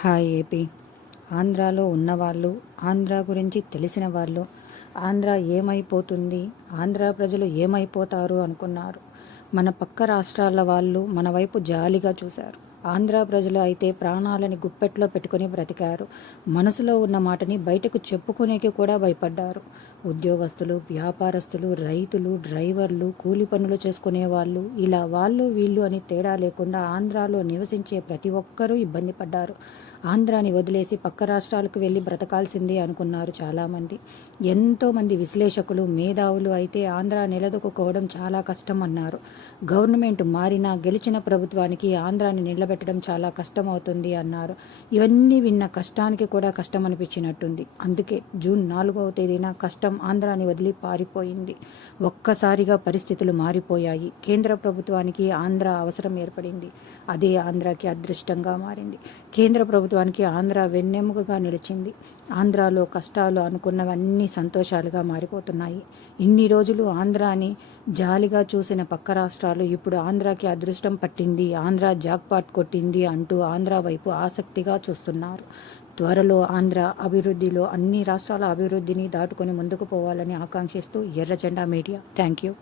Hi AP. ఆంధ్రాలో ఉన్నవాళ్ళు ఆంధ్ర గురించి తెలిసిన వాళ్ళు ఆంధ్ర ఏమైపోతుంది ఆంధ్ర ప్రజలు ఏమైపోతారు అనుకున్నారు. మన పక్క రాష్ట్రాల వాళ్ళు మన వైపు జాలిగా చూశారు. ఆంధ్ర ప్రజలు అయితే ప్రాణాలని గుప్పెట్లో పెట్టుకుని బ్రతికారు. మనసులో ఉన్న మాటని బయటకు చెప్పుకునేకి కూడా భయపడ్డారు. ఉద్యోగస్తులు వ్యాపారస్తులు రైతులు డ్రైవర్లు కూలి పనులు చేసుకునే వాళ్ళు ఇలా వాళ్ళు వీళ్ళు అని తేడా లేకుండా ఆంధ్రాలో నివసించే ప్రతి ఒక్కరూ ఇబ్బంది పడ్డారు. ఆంధ్రాని వదిలేసి పక్క రాష్ట్రాలకు వెళ్ళి బ్రతకాల్సిందే అనుకున్నారు చాలామంది. ఎంతోమంది విశ్లేషకులు మేధావులు అయితే ఆంధ్ర నిలదొక్కుకోవడం చాలా కష్టం అన్నారు. గవర్నమెంట్ మారినా గెలిచిన ప్రభుత్వానికి ఆంధ్రాని నిలబెట్టడం చాలా కష్టం అవుతుంది అన్నారు. ఇవన్నీ విన్న కష్టానికి కూడా కష్టం అనిపించినట్టుంది అందుకే జూన్ నాలుగవ తేదీన కష్టం ఆంధ్రాని వదిలి పారిపోయింది. ఒక్కసారిగా పరిస్థితులు మారిపోయాయి. కేంద్ర ప్రభుత్వానికి ఆంధ్ర అవసరం ఏర్పడింది. అదే ఆంధ్రాకి అదృష్టంగా మారింది. కేంద్ర ప్రభుత్వానికి ఆంధ్ర వెన్నెముకగా నిలిచింది. ఆంధ్రాలో కష్టాలు అనుకున్నవన్నీ సంతోషాలుగా మారిపోతున్నాయి. ఇన్ని రోజులు ఆంధ్రాని జాలిగా చూసిన పక్క రాష్ట్రాలు ఇప్పుడు ఆంధ్రాకి అదృష్టం పట్టింది. ఆంధ్ర జాక్పాట్ కొట్టింది అంటూ ఆంధ్ర వైపు ఆసక్తిగా చూస్తున్నారు. త్వరలో ఆంధ్ర అభివృద్ధిలో అన్ని రాష్ట్రాల అభివృద్ధిని దాటుకొని ముందుకు పోవాలని ఆకాంక్షిస్తూ ఎర్రజెండా మీడియా. Thank you.